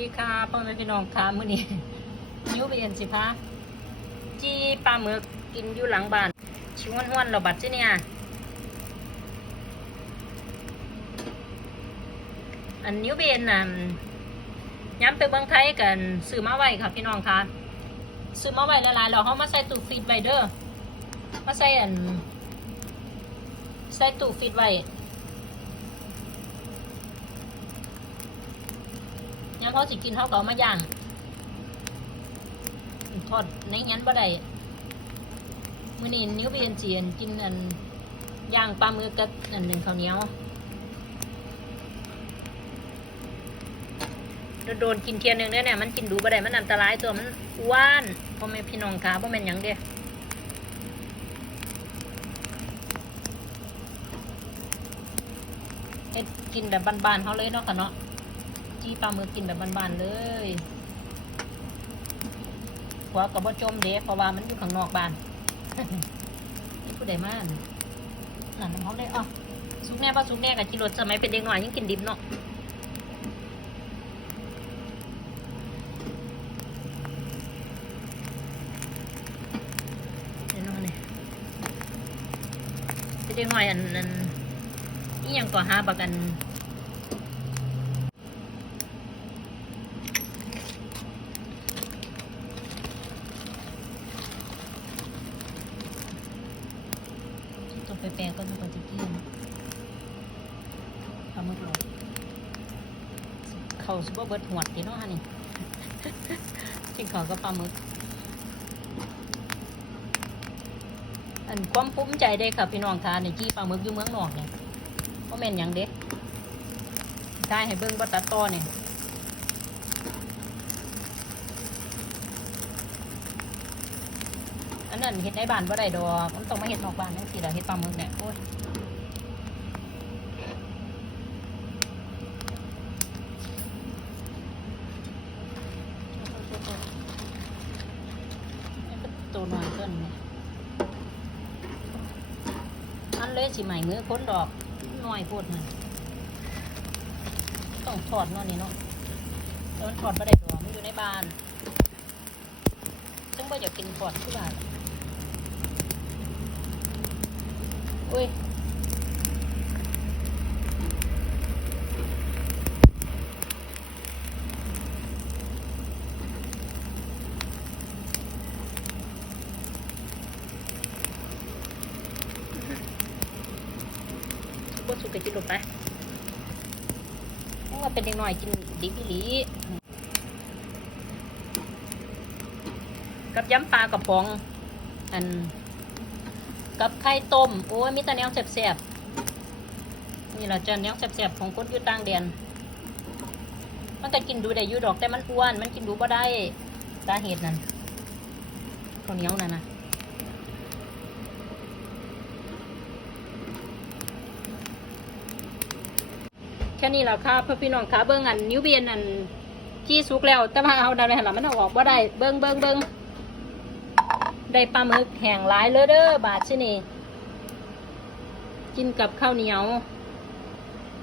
พ่อแม่พี่น้องค่ะมื้อนี้นิ้วไปเอ็นสิพาจี้ปลาหมึกกินอยู่หลังบ้านชิวห้วนๆเราบัดที่เนี่ยอันนิ้วเบนน่ะย้ำไปเมืองไทยกันซื้อมาไว้ค่ะพี่น้องค่ะซื้อมาไว้ละลายๆแล้วเขามาใส่ตู้ฟีดไว้เด้อมาใส่อันใส่ตู้ฟีดไว้ ย้ำเขาสิกินเขาก็เอามาย่างทอดในงั้นบ่ได้มื่อนี้นิ้วเบียนเจียนกินอันย่างปลามึกกับอันหนึ่งข้าวเหนียวโดนกินเทียนหนึ่งเนี่ยเนี่ยมันกินดูบ่ได้มันอันตรายตัวมันอ้วนพ่อแม่พี่น้องขาพ่อแม่ยังเด้เฮ็ดกินแบบบานๆเขาเลยเนาะค่ะเนาะ จี้ปลาหมึกกินแบบบานๆเลยหัวกับบ่จมเด้เพราะว่ามันอยู่ข้างนอกบ้านนี่ผู้ใดมากนั่นน้ำเขาได้อ๋อซุกแน่ป่ะซุกแน่กับกิโลสมัยเป็นเด็กหน่อยยังกินดิบเนาะเดี๋ยวน้องนี่เป็นเด็กหน่อยอันนั้นนี่ยังก่อหาบักกัน ไปแปลก็ต้องไปที่กินปลามึกหลอดเขาซุปเปอร์เบิร์ดหัวดที่เนาะฮะนี่กินเขาวก็ปลาหมึก อันความภูมิใจเด้ค่ะพี่น้องทานในจี้ปลาหมึกอยู่เมืองนอกเนี่ยเพราะแม่นหยังเด็กได้ให้เบิ้งบัตตัดต่อเนี่ย อันนั้นเฮ็ดในบ้านบ่ได้ดอกมันต้องมาเฮ็ดนอกบ้านนั่สิล่ะเฮ็ดปลาหมึกเนี่ยโอ้ยตัวน้อยเกินเนี่ยอันเลยสิใหม่มือค้นดอกน้อยโพดมันต้องถอดเนาะนี่เนาะต่มันถอดไม่ได้ดอกมันอยู่ในบ้านซึ่งบ่อยากกินถอดที่บ้าน อุ้ยบ่สุกก็กินลงไปเพราะว่าเป็นเด็กน้อยกินดิบอีหลีกับย้ำปลากระป๋อง อัน กับไข่ต้ม โอ้ยมีแต่แนวแซ่บๆนี่แหละจ้ะแนวแซ่บๆของคนอยู่ต่างแดนมันก็กินดูได้อยู่ดอกแต่มันอ้วน มันกินดูบ่ได้สาเหตุนั้นข้าวเหนียวนั่นนะแค่นี้แหละค่ะเพื่อพี่น้องค่ะเบิ้งอันนิ้วเบียนอันจี้สุกแล้ว แต่ว่าเอาได้หันหลังมันเอาออกบ่ได้เบิ้งเบิ้งเบิ้ง ได้ปลาหมึกแห้งหลายเลยเด้อบาทชินี่กินกับข้าวเหนียว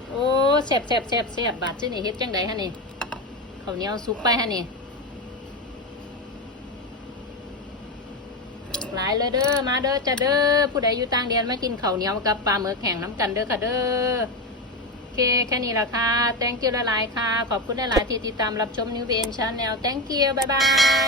โอ้แซ่บแซ่บแซ่บแซ่บบาทชินี่เฮ็ดจังใดฮะนี่ข้าวเหนียวสุกไปฮะนี่หลายเลยเด้อมาเด้อจ้าเด้อผู้ใดอยู่ต่างแดนมากินข้าวเหนียวกับปลาหมึกแห้งน้ำกันเด้อค่ะเด้อโอเคแค่นี้ละค่ะ thank you หลายๆค่ะ ขอบคุณหลายๆที่ติดตามรับชม New VN Channel thank you บายบาย